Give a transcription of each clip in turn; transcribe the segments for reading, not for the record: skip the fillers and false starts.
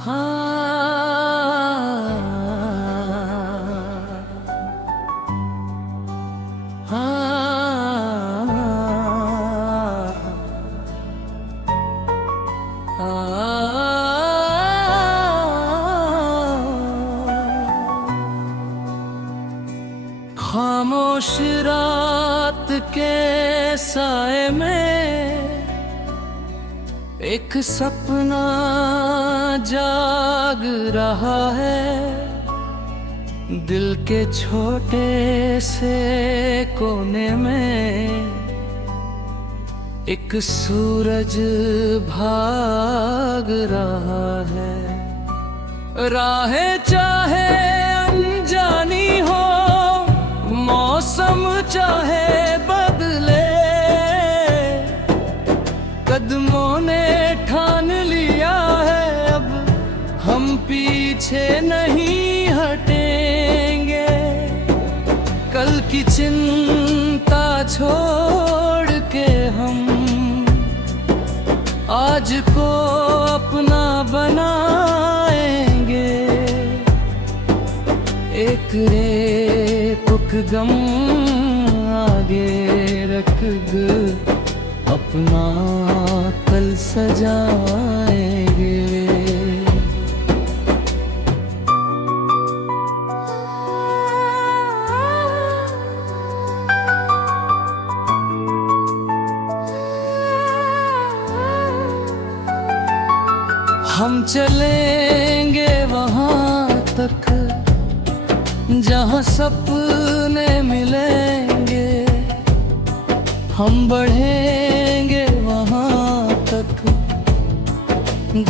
खामोश रात के साए में एक सपना जाग रहा है। दिल के छोटे से कोने में एक सूरज भाग रहा है। राहें चाहे अनजानी हो, मौसम चाहे बदले, कदमों ने ठान लिया है अब हम पीछे नहीं हटेंगे। कल की चिंता छोड़ के हम आज को अपना बनाएंगे। एक रेपुक गम आगे रख अपना कल सजाएंगे। हम चलेंगे वहाँ तक जहाँ सपने मिलेंगे। हम बढ़ेंगे वहाँ तक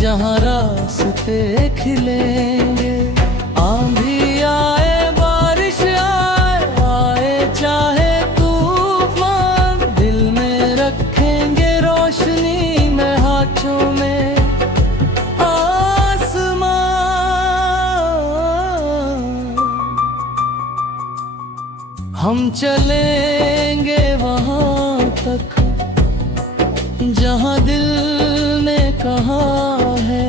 जहाँ रास्ते खिलेंगे। आंधी आए बारिश आए, आए चाहे तूफान, दिल में रखेंगे रोशनी में, हाथों में हम चलेंगे वहाँ तक जहाँ दिल ने कहा है।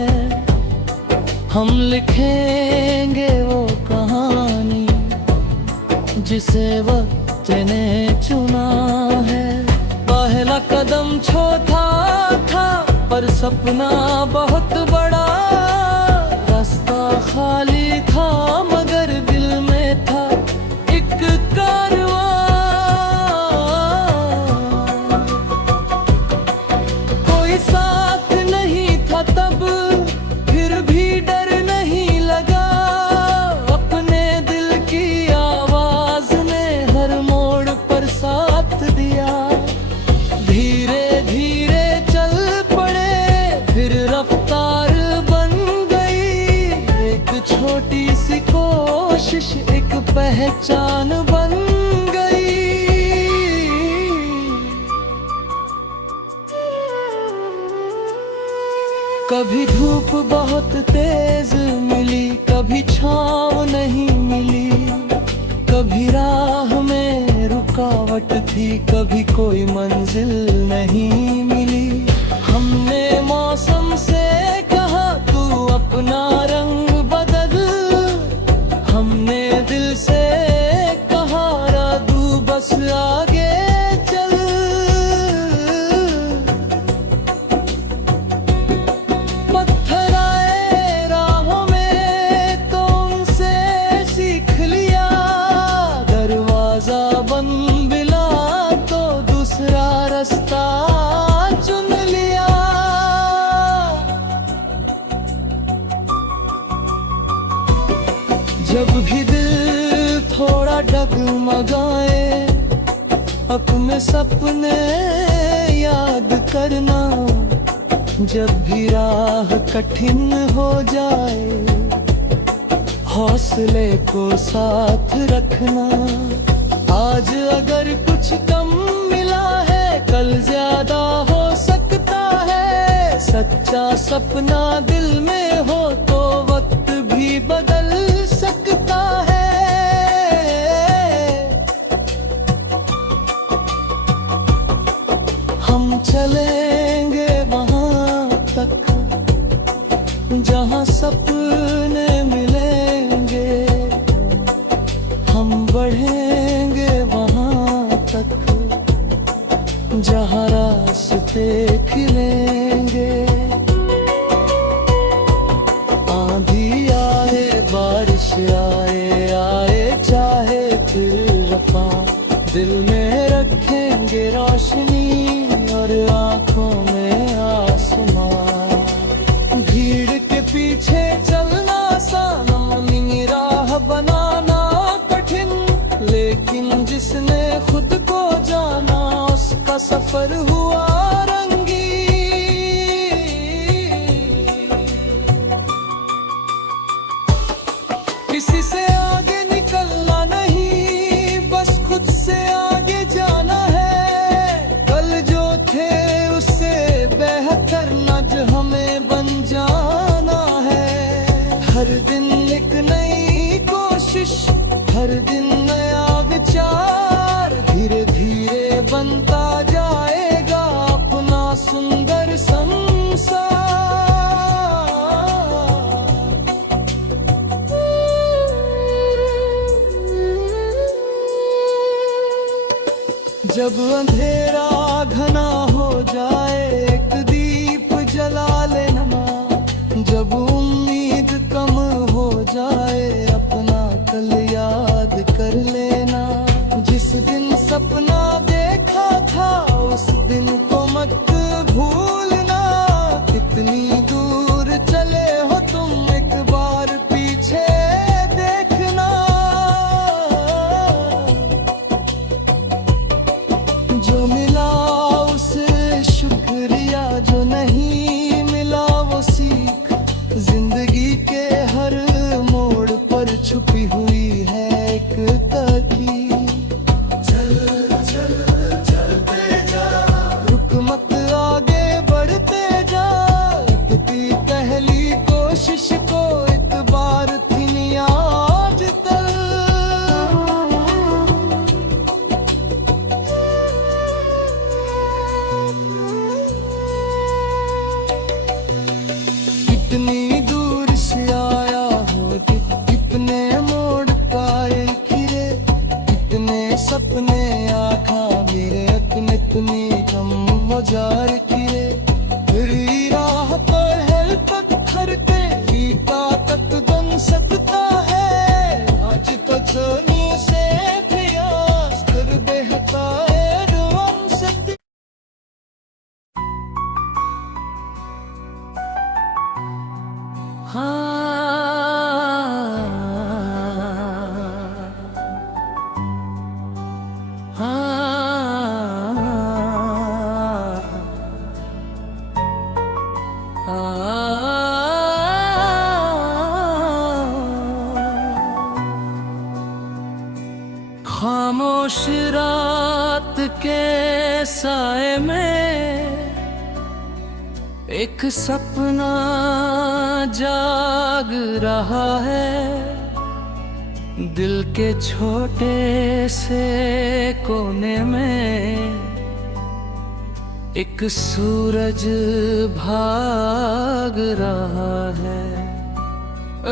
हम लिखेंगे वो कहानी जिसे वक्त ने चुना है। पहला कदम छोटा था पर सपना बहुत बड़ा, रास्ता खाली था मगर दिल में था एक कारवां। कोई साथ नहीं था तब फिर भी डर नहीं लगा, अपने दिल की आवाज ने हर मोड़ पर साथ दिया। धीरे धीरे चल पड़े फिर रफ्तार बन गई, एक छोटी सी कोशिश एक पहचान बन गई। कभी धूप बहुत तेज मिली, कभी छाँव नहीं मिली, कभी राह में रुकावट थी, कभी कोई मंजिल नहीं मिली। हमने मौसम से कहा तू अपना रंग बदल, हमने दिल से कहा राधू बस आगे चल। पत्थर आए राहों में तो उनसे सीख लिया, दरवाजा बंद मिला तो दूसरा रास्ता चुन लिया। जब भी दिल थोड़ा डगमगाए, अपने सपने याद करना। जब भी राह कठिन हो जाए, हौसले को साथ रखना। आज अगर कुछ कम मिला है, कल ज्यादा हो सकता है। सच्चा सपना दिल में हो तो वक्त भी बदल सकता है। हम चलेंगे वहाँ तक जहाँ सब जहाँ रास्ते खिलेंगे। आंधी आए बारिश आए आए चाहे फिर रफा, दिल में रखेंगे रोशनी और आँखों में आसमां। भीड़ के पीछे चलना आसान, अपनी राह बनाना कठिन, लेकिन जिसने खुद को जाना उसका सफर हुआ रंगीन। किसी से आगे निकलना नहीं, बस खुद से आगे जाना है। कल जो थे उससे बेहतर नज हमें बन जाना है। हर दिन एक नई कोशिश, हर दिन नया विचार, धीरे धीरे बनता जाएगा अपना सुंदर संसार। जब अंधेरा घना हो जाए एक दीप जला लेना, जब उम्मीद कम हो जाए अपना कल याद कर लेना। जिस दिन सपना देखा था उस दिन को मत भूलना। कितनी दूर चले हो तुम एक बार पीछे देखना। जो मिला उसे शुक्रिया, जो नहीं मिला वो सीख। जिंदगी के हर मोड़ पर छुपी हुई है एक तरकीब। चल चल चलते जा, रुक मत आगे बढ़ते जा। इतनी पहली कोशिश को इतबार थी नहीं आज तक। कितनी दूर से आया हो, कितने मोड़ पाए खिरे, कितने सपने आँखा गिरे, इतनी कम वजार किरे। तेरी राह पर है पत्थर पे ही ताकत बन सकता है। आज तो छोनी से प्रयास कर बेहता है रुआन सकती। खामोश रात के साए में एक सपना जाग रहा है। दिल के छोटे से कोने में एक सूरज भाग रहा है।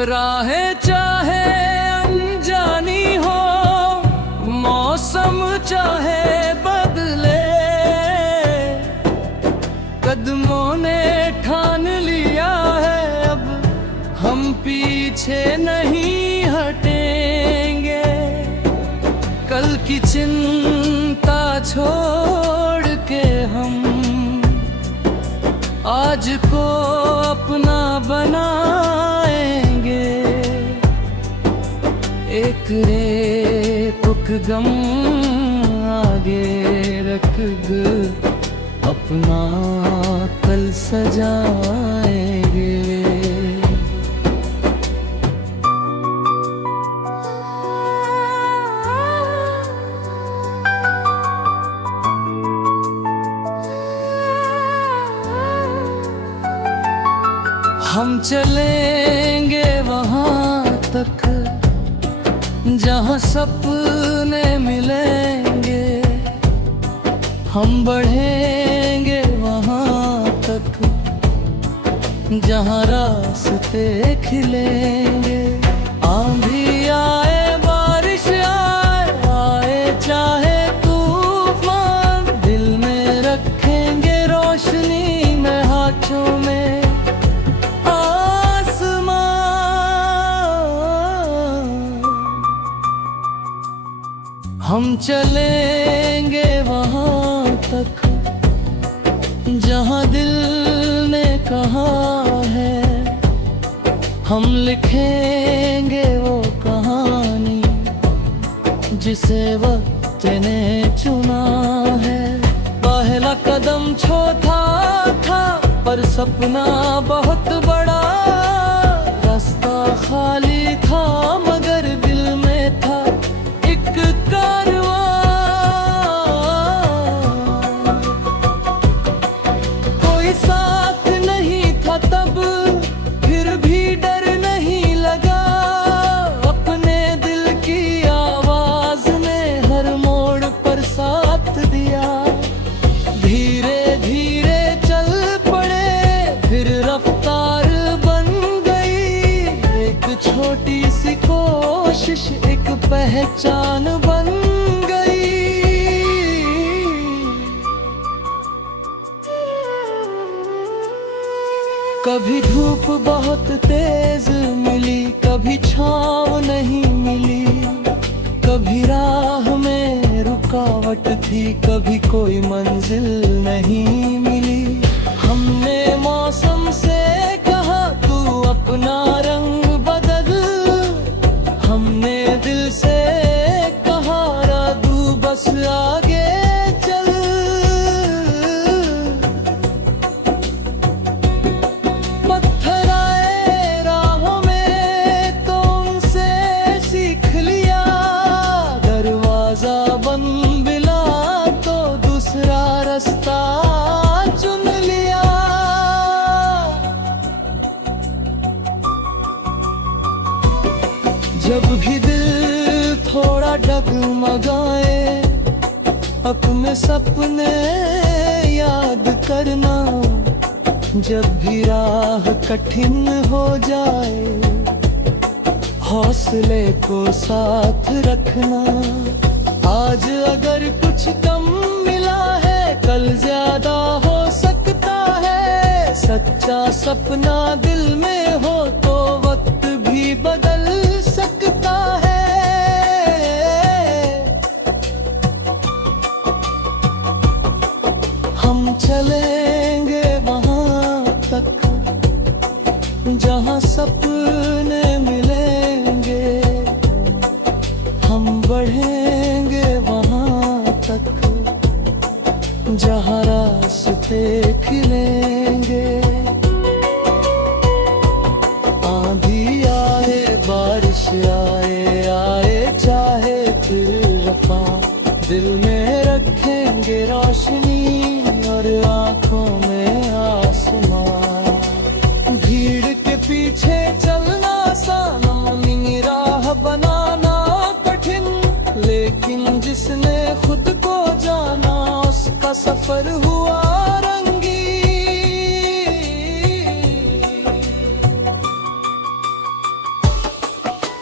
राहें चाहे अनजानी हो, मौसम चाहे बदले, कदमों ने ठान लिया है अब हम पीछे नहीं हटेंगे। कल की चिंता छोड़ के हम आज को अपना बनाएंगे। एक रेतुक गम आगे रख अपना कल सजाएंगे। हम चलेंगे वहाँ तक जहाँ सपने मिलेंगे। हम बढ़ेंगे वहाँ तक जहाँ रास्ते खिलेंगे। आंधी आए बारिश आए आए चाहे तूफान, दिल में चलेंगे वहाँ तक जहाँ दिल ने कहा है, हम लिखेंगे वो कहानी जिसे वक्त ने चुना है। पहला कदम छोटा था पर सपना बहुत बड़ा, रास्ता खाली था मगर दिल में था एक कारवां। कोई साथ नहीं था तब फिर भी डर नहीं लगा, अपने दिल की आवाज ने हर मोड़ पर साथ दिया। धीरे धीरे चल पड़े फिर रफ्तार बन गई, एक छोटी सी कोशिश एक पहचान बन गई। कभी धूप बहुत तेज मिली, कभी छाँव नहीं मिली, कभी राह में रुकावट थी, कभी कोई मंजिल नहीं मिली। हमने मौसम से कहा तू अपना रंग बदल, हमने दिल से कहा राधू बस आगे चल। पत्थर आए राहों में तो उनसे सीख लिया, दरवाजा बंद मिला तो दूसरा रास्ता चुन लिया। जब भी दिल थोड़ा डगमगाए, अपने सपने याद करना, जब भी राह कठिन हो जाए, हौसले को साथ रखना। आज अगर कुछ कम मिला है, कल ज्यादा हो सकता है। सच्चा सपना दिल में हो तो वक्त भी बदल सकता है। हम चलेंगे वहाँ तक जहाँ सपने मिलेंगे, हम बढ़ेंगे वहाँ तक जहाँ रास्ते खिलेंगे। आंधी आए बारिश आए, आए चाहे फिर वफा, दिल में रखेंगे रोशनी और आँखों में आसमां। भीड़ के पीछे चलना आसान, अपनी राह बनाना कठिन, लेकिन जिसने खुद को जाना उसका सफर हुआ रंगीन।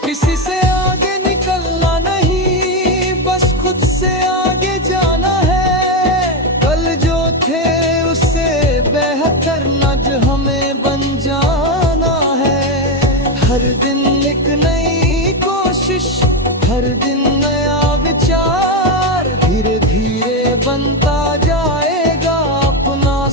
किसी से आगे निकलना नहीं, बस खुद से आगे जाना है। कल जो थे उससे बेहतर आज हमें बन जाना है। हर दिन एक नई कोशिश, हर दिन नया विचार, धीरे धीरे बनता जाएगा अपना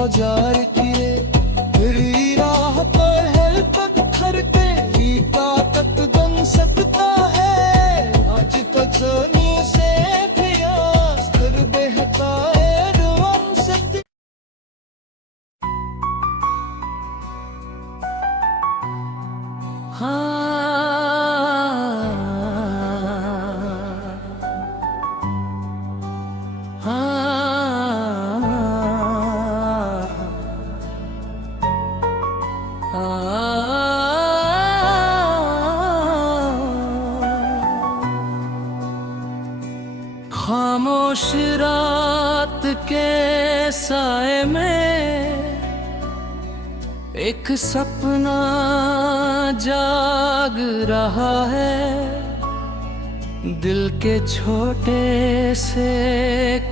हजार किए, तेरी राह पर है पत्थर पे ही ताकत बन सकता है। आज तो जनी से भी आस्तर बहता है रुआन से। खामोश रात के साए में एक सपना जाग रहा है। दिल के छोटे से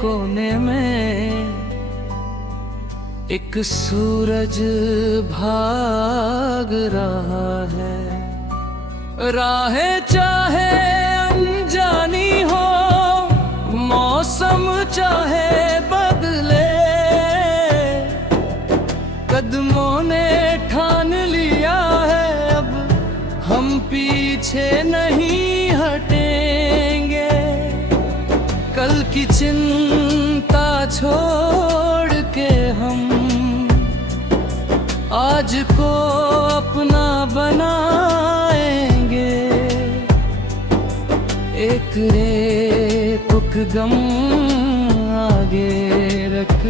कोने में एक सूरज भाग रहा है। राहें चाहे अनजानी हो, मौसम चाहे बदले, कदमों ने ठान लिया है अब हम पीछे नहीं हटेंगे। कल की चिंता छोड़ के हम आज को अपना बनाएंगे। एक रेतुक गम आगे रख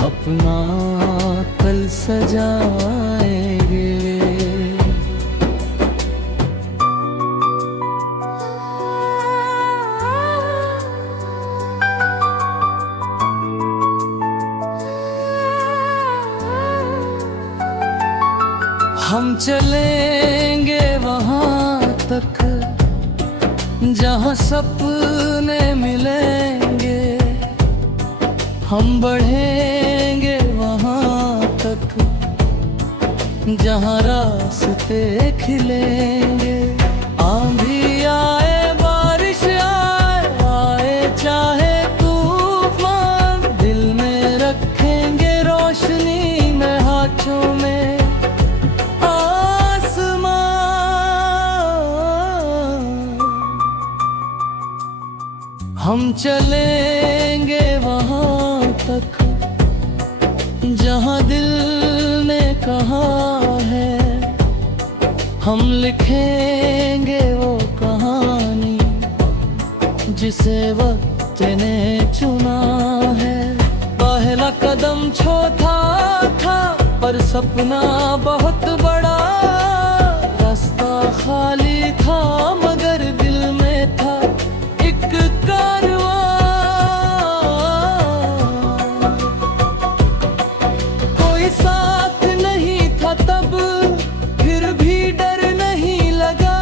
अपना कल सजाएंगे। हम चलेंगे वहाँ तक जहाँ सपने मिलेंगे, हम बढ़ेंगे वहाँ तक जहाँ रास्ते खिलेंगे। आंधी आए बारिश आए, आए चाहे तूफान, दिल में रखेंगे रोशनी में हाथों में हम चलेंगे वहाँ तक जहाँ दिल ने कहा है। हम लिखेंगे वो कहानी जिसे वक्त ने चुना है। पहला कदम छोटा था पर सपना बहुत बड़ा, रास्ता खाली था मगर दिल में था एक कारवां। कोई साथ नहीं था तब फिर भी डर नहीं लगा,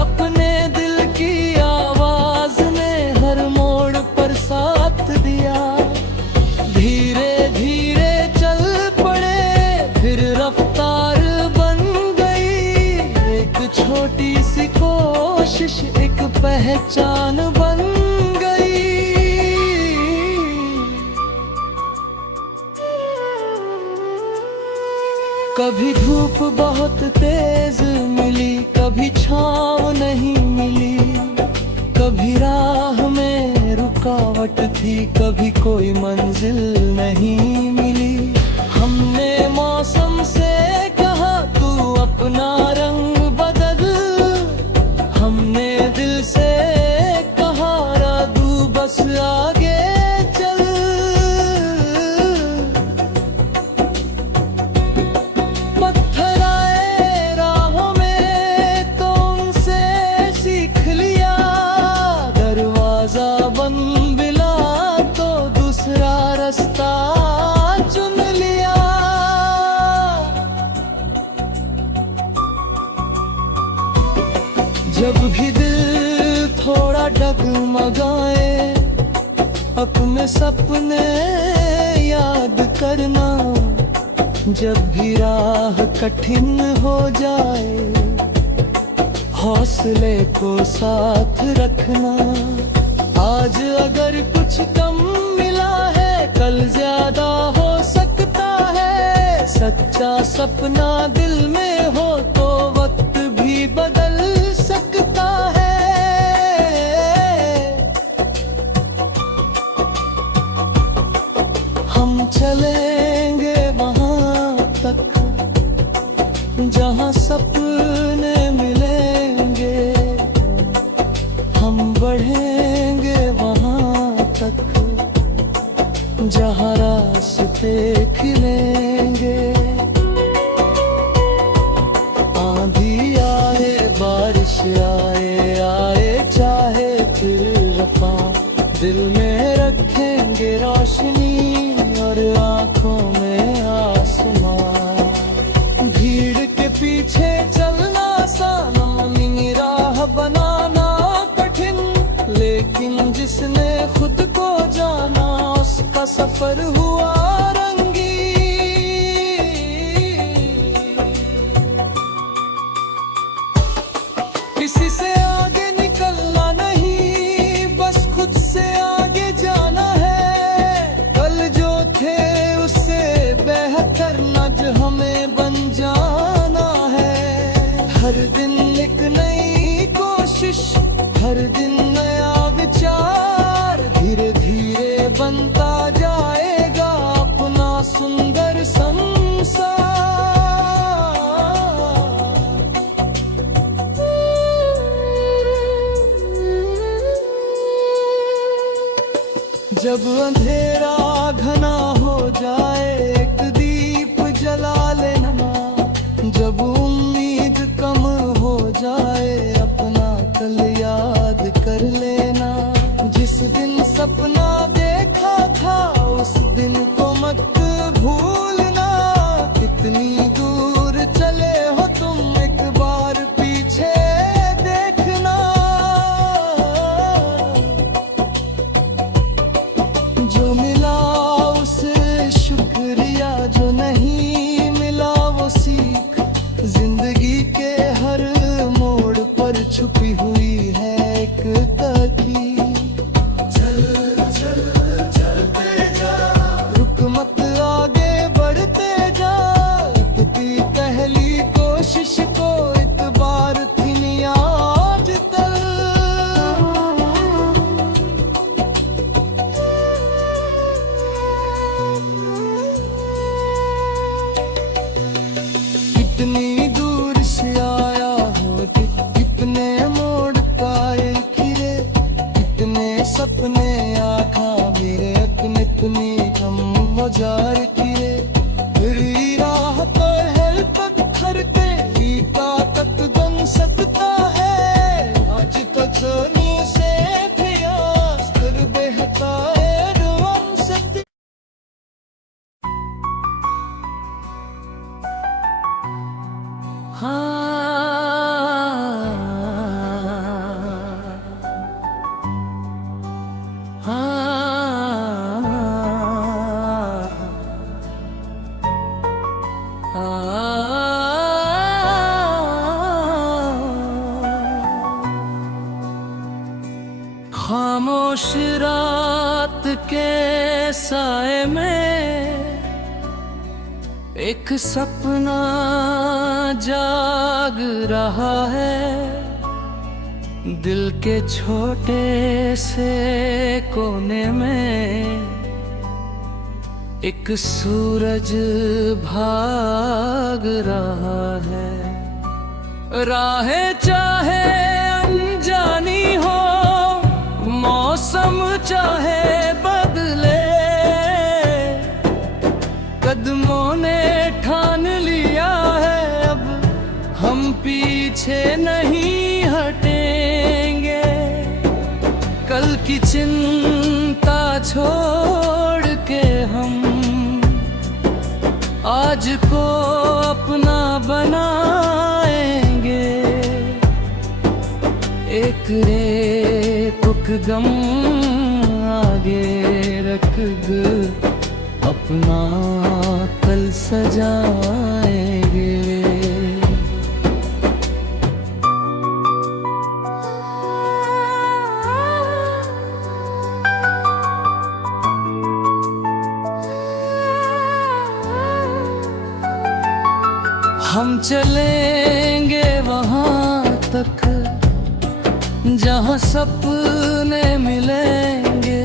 अपने दिल की आवाज ने हर मोड़ पर साथ दिया। धीरे धीरे चल पड़े फिर रफ्तार बन गई, एक छोटी सी कोशिश एक पहचान बन गई। कभी धूप बहुत तेज मिली, कभी छाँव नहीं मिली, कभी राह में रुकावट थी, कभी कोई मंजिल नहीं मिली। हमने मौसम से कहा तू अपना रंग बदल, हमने दिल से कहा राधू बस आगे चल। पत्थर आए राहों में तो उनसे सीख लिया, दरवाजा बंद मिला तो दूसरा रास्ता चुन लिया। जब भी दिल थोड़ा डगमगाए अपने सपने याद करना, जब भी राह कठिन हो जाए हौसले को साथ रखना। आज अगर कुछ कम मिला है कल ज्यादा सच्चा सपना दिल में हो तो वक्त भी बदल सकता है। हम चलेंगे वहां तक जहां सपने मिलेंगे, हम बढ़ेंगे वहां तक जहां रास्ते खिलेंगे। आंधी आए बारिश आए आए चाहे फिर रफा, दिल में रखेंगे रोशनी और आंखों में आसमां। भीड़ के पीछे चलना आसान, अपनी राह बनाना कठिन, लेकिन जिसने खुद को जाना उसका सफर हुआ रंगीन। किसी से आगे निकलना नहीं, बस खुद से आगे जाना है। कल जो थे उससे बेहतर आज हमें बन जाना है। हर दिन एक नई कोशिश, हर दिन नया विचार, धीरे धीरे बनता जाएगा अपना सुंदर संसार। जब अंधेरा घना हो जाए एक दीप जला लेना, जब उम्मीद कम हो जाए अपना कल याद कर लेना। जिस दिन सपना देखा था उस दिन को मत भूलना, कितनी दूर चले हो तुम एक बार पीछे देखना। जो मिला उसे शुक्रिया, जो नहीं मिला वो सीख, जिंदगी के हर मोड़ पर छुपी हुई है एक तरकीब। चल चल चलते जा, रुक मत आगे बढ़ते जा, अपनी पहली कोशिश को एक बार थी आज तक। कितनी दूर से आया हो, कितने मोड़ पाए फिरे, कितने सपने आखा मेरे अपने तुम्हें कम मजार किए। मेरी राह तो है पत्थर पे ही ताकत बन सकता है। आज तक सोनी से प्रयास कर बेहता है रुआन सकती। खामोश रात के साए में एक सपना जाग रहा है। दिल के छोटे से कोने में एक सूरज भाग रहा है। राहें चाहे अनजानी हो, मौसम चाहे बदले, कदमों ने ठान लिया है अब हम पीछे नहीं हटेंगे। कल की चिंता छोड़ के हम आज को अपना बनाएंगे। एक रेतुक गम आगे रख अपना कल सजाएंगे। हम चलेंगे वहाँ तक जहाँ सपने मिलेंगे,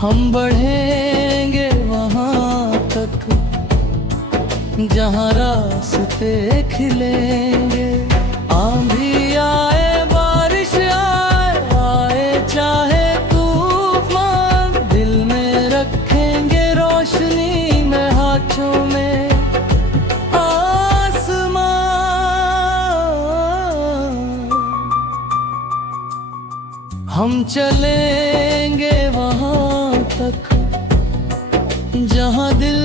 हम बढ़ेंगे वहाँ तक जहाँ रास्ते खिलेंगे। आंधी आए बारिश आए, आए चाहे तूफान, दिल में रखेंगे रोशनी में, हाथों में आसमां। हम चलेंगे वहाँ तक जहाँ दिल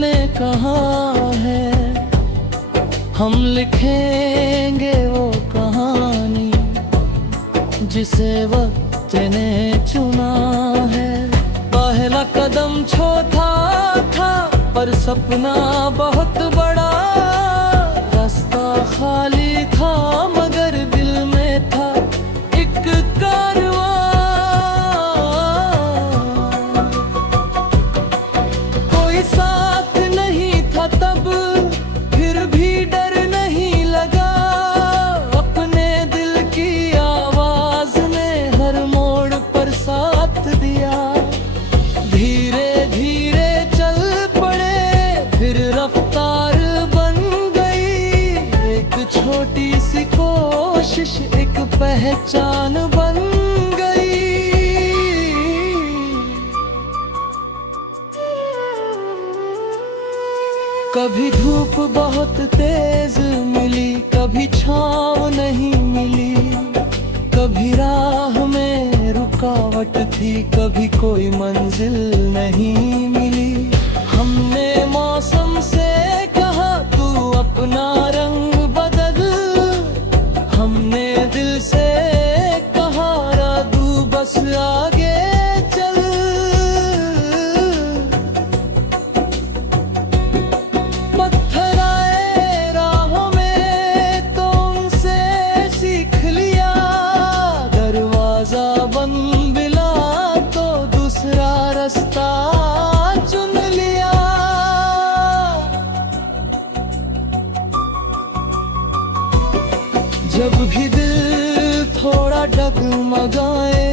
ने कहा है, हम लिखेंगे वो कहानी जिसे वक्त ने चुना है। पहला कदम छोटा था पर सपना बहुत बड़ा, रास्ता खाली था मगर दिल में था एक कारवां। कोई साथ नहीं था तब, फिर भी डर नहीं लगा, अपने दिल की आवाज ने हर मोड़ पर साथ दिया। धीरे धीरे चल पड़े, फिर रफ्तार बन गई, एक छोटी सी कोशिश एक पहचान बन गई। कभी धूप बहुत तेज मिली, कभी छाँव नहीं मिली, कभी राह में रुकावट थी, कभी कोई मंजिल नहीं मिली। हमने मौसम से कहा तू अपना रंग बदल, हमने दिल से कहा राधू बस आगे चल। पत्थर आए राहों में तो उनसे सीख लिया, दरवाजा बंद मिला तो दूसरा रास्ता चुन लिया। जब भी दिल थोड़ा डगमगाए,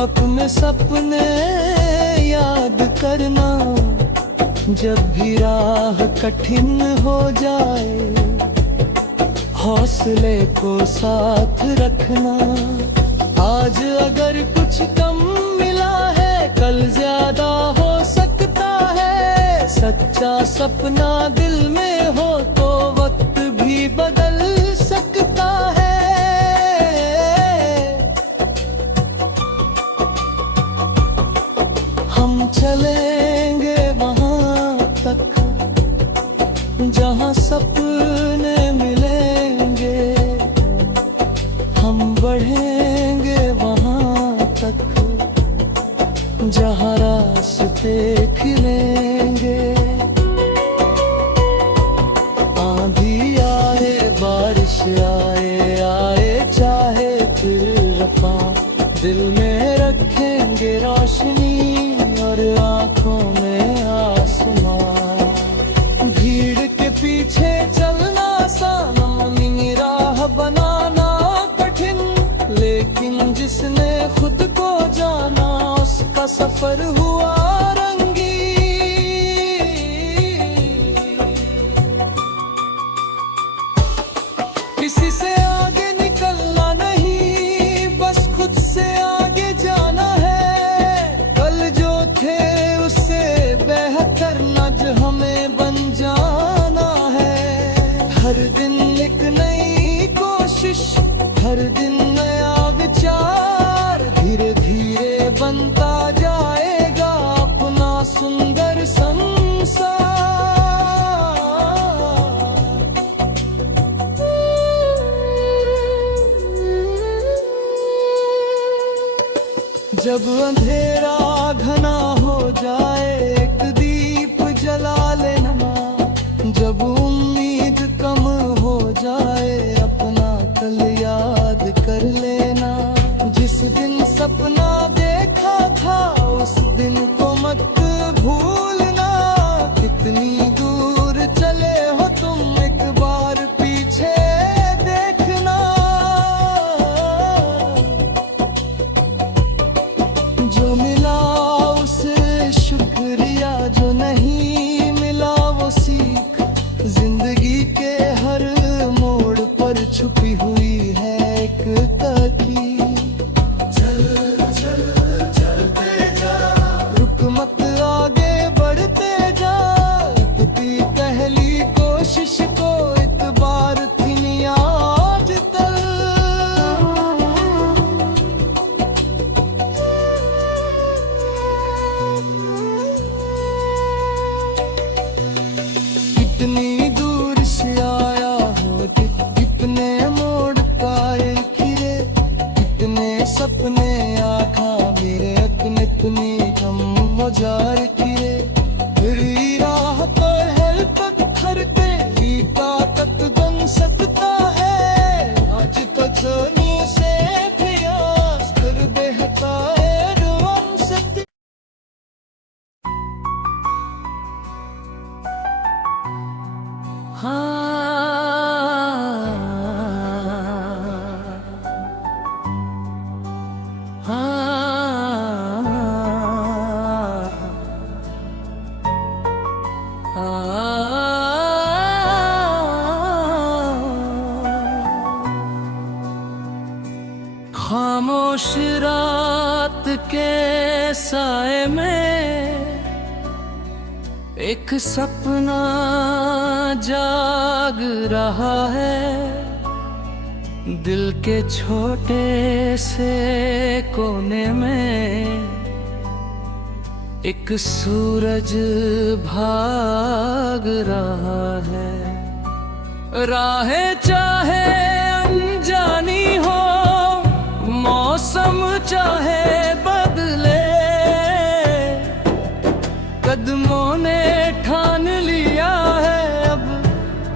अपने सपने याद करना, जब भी राह कठिन हो जाए, हौसले को साथ रखना। आज अगर कुछ कम मिला है, कल ज्यादा हो सकता है। सच्चा सपना दिल में हो तो वक्त भी बदल सकता है। हम चलेंगे वहाँ तक जहाँ सपने मिलेंगे, हम बढ़ेंगे वहाँ तक जहाँ रास्ते खिलेंगे। आंधी आए बारिश आए, आए चाहे फिर रफ़ा, दिल में रखेंगे रोशनी और आँखों में आसमां। भीड़ के पीछे चलना आसान, राह बनाना कठिन, लेकिन जिसने खुद को जाना उसका सफर हुआ रंगीन। किसी से आगे निकलना नहीं, बस खुद से आगे जाना है। कल जो थे उससे बेहतर नज हमें बन जाना है। हर दिन एक नई कोशिश, हर दिन नया विचार, धीरे धीरे बनता जाएगा अपना सुंदर संसार। जब अंधेरा घना हो जाए, एक दीप जला लेना। जब उम्मीद कम हो जाए, अपना कल याद कर लेना। जिस दिन सपना देखा था उस दिन को मत भूलना, कितनी दूर चले कितनी दूर से आया हो, कितने मोड़ पाए फिरे, कितने सपने आखा मेरे अपने इतनी कम मजार किए। तेरी राह पर है पत्थर पे ही ताकत बन सकता है, आज तो जमी से भी आस कर बहता है रुआन से। खामोश रात के साए में एक सपना जाग रहा है, दिल के छोटे से कोने में एक सूरज भाग रहा है। राहें चाहे अनजानी हो, मौसम चाहे बदले, कदमों ने ठान लिया है अब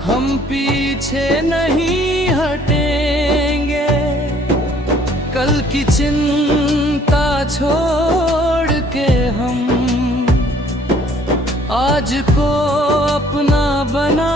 हम पीछे नहीं हटेंगे। कल की चिंता छोड़ के हम आज को अपना बना